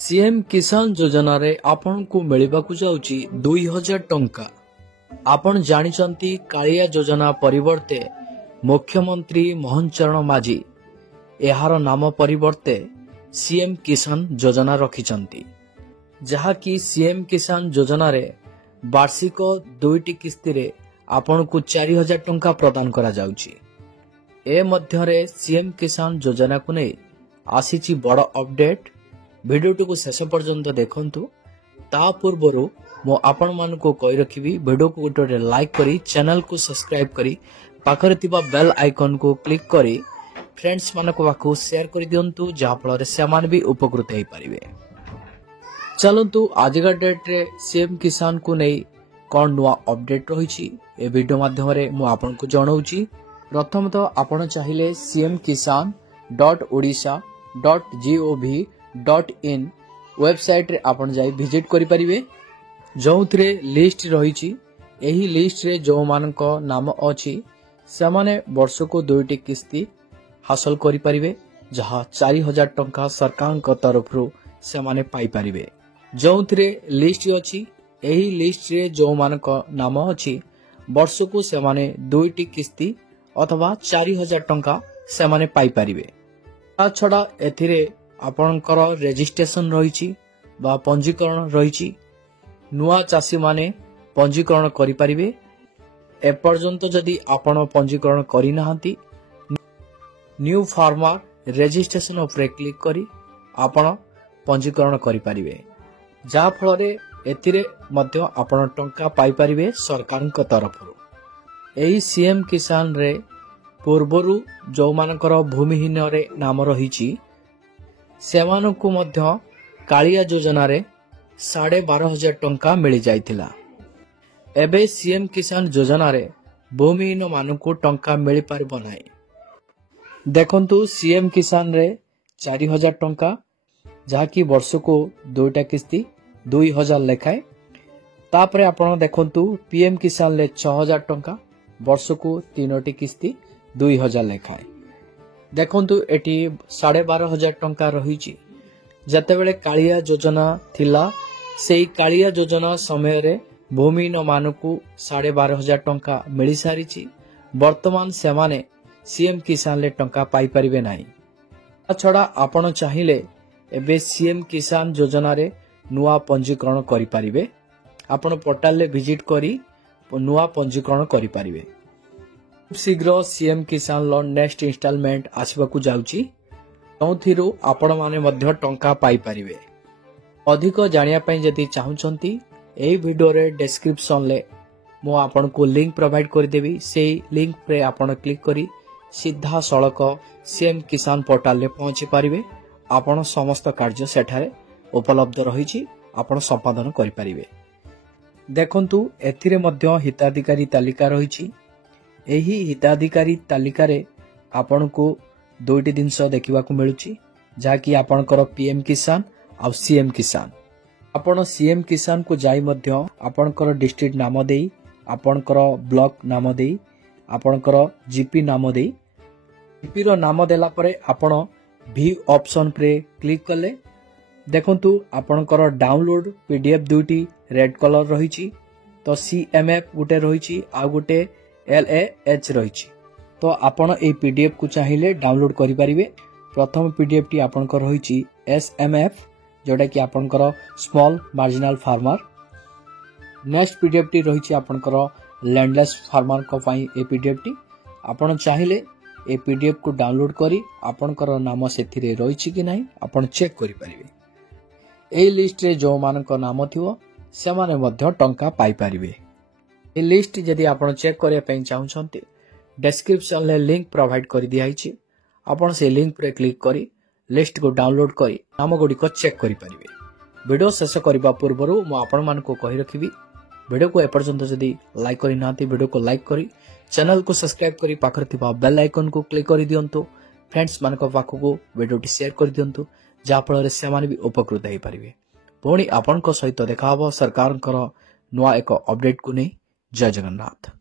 CM किसान योजना रे आपण को मिलिबाकु जाउची 2000 टंका। आपण जानिचंती कालिया योजना परिवर्ते मुख्यमंत्री मोहन चरण माझी एहार नाम परिवर्ते सीएम किसान योजना रखिचंती, जहा कि सीएम किसान योजना रे वार्षिक 2टी किस्ती रे आपण को 4000 टंका प्रदान करा जाउची। ए मध्यरे सीएम किसान योजना को नै आसीची बड़ अपडेट। भिडियोटी को शेष पर्यंत देखंतु। ता पूर्वरु मो आपण मानको कहि रखिबी भिडियो को गोटे लाइक करी चैनल को सब्सक्राइब करी पाखरे तिबा बेल आइकन को क्लिक करी फ्रेंड्स मानको पाखु शेयर करि दियंतु, जहा फल से मान भी उपकृत हेई परिबे। चलंतु आजिका डेट रे सीएम किसान को नै कोन नुवा अपडेट रहिछि ए वीडियो माध्यम रे मो आपण को जणाउछि। प्रथम तो आपण चाहिले cm-kisan.odisha.gov.in वेबसाइट रे आपण जाई विजिट करि परिबे, जोंथरे लिस्ट रहिछि। एही लिस्ट रे जो मानक नाम अछि से माने वर्ष को 2टी किस्ती हासिल करि परिबे, जहा 4000 टंका सरकार को तरफ रु से माने पाई परिबे। जोंथरे लिस्ट अछि एही लिस्ट रे जो मानक नाम अछि वर्ष को से माने 2टी किस्ती अथवा 4000 टंका से माने पाई परिबे। ता छडा एथिरे आपणकर रेजिस्ट्रेशन रहिछि बा पंजीकरण रहिछि। नुआ चासी माने पंजीकरण करि परिबे। ए पर्यंत जदि आपण पंजीकरण करि नाहंती न्यू फार्मर रेजिस्ट्रेशन उपरे क्लिक करी आपण पंजीकरण करि परिबे, जा फल रे एथिरे मध्य आपण टंका पाई परिबे सरकार को तरफ रु। एही सीएम किसान रे पूर्वरु जो मानकर भूमिहीन रे नाम रहिछि सेमानकु मध्य कालिया योजना रे 12,500 टंका मिली जाइथिला। एबे सीएम किसान योजना रे भूमिहीन मानकु टंका मिली पारिबो नाही। देखंतु सीएम किसान रे 4000 टंका, जहा कि वर्ष को 2टा किस्ती 2000 लेखाए। तापरे आपण देखंतु पीएम किसान ले 6000 टंका, वर्ष को 3टी किस्ती 2000 लेखाए। देखंतु एटी 12,500 टंका रहिछि। जतेबेले कालिया योजना थिला सेही कालिया योजना समय रे भूमिहीन मानकु 12,500 टंका मिली सारिछि। वर्तमान सेमाने सीएम किसान ले टंका पाई परिबे नाही। छडा आपण चाहिले एबे सीएम किसान योजना रे नुआ पंजीकरण करि परिबे। आपण पोर्टल ले विजिट करी नुआ पंजीकरण करि परिबे। शीघ्र सीएम किसान लोन नेक्स्ट इंस्टॉलमेंट आसबाकू जाउची, जोंथिरु आपण माने मध्य टंका पाई परिबे। अधिक जानिया पई जदि चाहुचंती एही वीडियो रे डिस्क्रिप्शन ले मो आपण को लिंक प्रोवाइड कर देबी। सेही लिंक पे आपण क्लिक करी सीधा सड़क सीएम किसान पोर्टल ले पहुंची परिबे। आपण समस्त कार्य सेठारे उपलब्ध रहिछि, आपण संपादन करि परिबे। देखंतु एथिरे मध्य हिताधिकारी तालिका रहिछि। एही हिताधिकारी तालिका रे आपण को 2टी जिनस देखिबा को मिलुछि, जहा कि आपणकर पीएम किसान आ सीएम किसान। आपण सीएम किसान को जाई मध्य आपणकर डिस्ट्रिक्ट नाम देई, आपणकर ब्लॉक नाम देई, आपणकर जीपी नाम देई, जीपी रो नाम देला परे आपण भी ऑप्शन पे क्लिक कले देखंतु आपणकर डाउनलोड पीडीएफ 2टी रेड कलर रहिछि। तो सीएमएफ गुटे रहिछि आ गुटे LAH रहिछि। तो आपण ए पीडीएफ को चाहिले डाउनलोड करि परिबे। प्रथम पीडीएफ टी आपणकर रहिछि SMF, जोटा कि आपणकर small marginal farmer. Next PDF टी रहिछि आपणकर लैंडलेस फार्मर को पई ए पीडीएफ टी। आपण चाहिले ए पीडीएफ को डाउनलोड करी आपणकर नाम सेथिरे रहिछि कि नाही आपण चेक करि परिबे। ए लिस्ट रे जो मानक नाम थिवो से माने मध्य टंका पाई परिबे। ए लिस्ट जदि आपण चेक करिया पई चाहुछंती डिस्क्रिप्शन ले लिंक प्रोवाइड करि दियाइछि। आपण से लिंक पर क्लिक करी लिस्ट को डाउनलोड करी नाम गुडी को चेक करि परिबे। वीडियो शेष करबा पूर्वरु मो आपण मान को कहि रखिबी वीडियो को एपर्यंत जदि लाइक करि नाथि वीडियो को लाइक करी चैनल को सब्सक्राइब करी पाखर थिबा बेल आइकन को क्लिक करि दियंतु। फ्रेंड्स मान को पाखको वीडियो टी शेयर करि दियंतु, जा फल रे से माने भी उपकृत हेई परिबे। पुणी आपण को सहित देखा हबो सरकार नुआ एक अपडेट को नहीं। जय जगन्नाथ।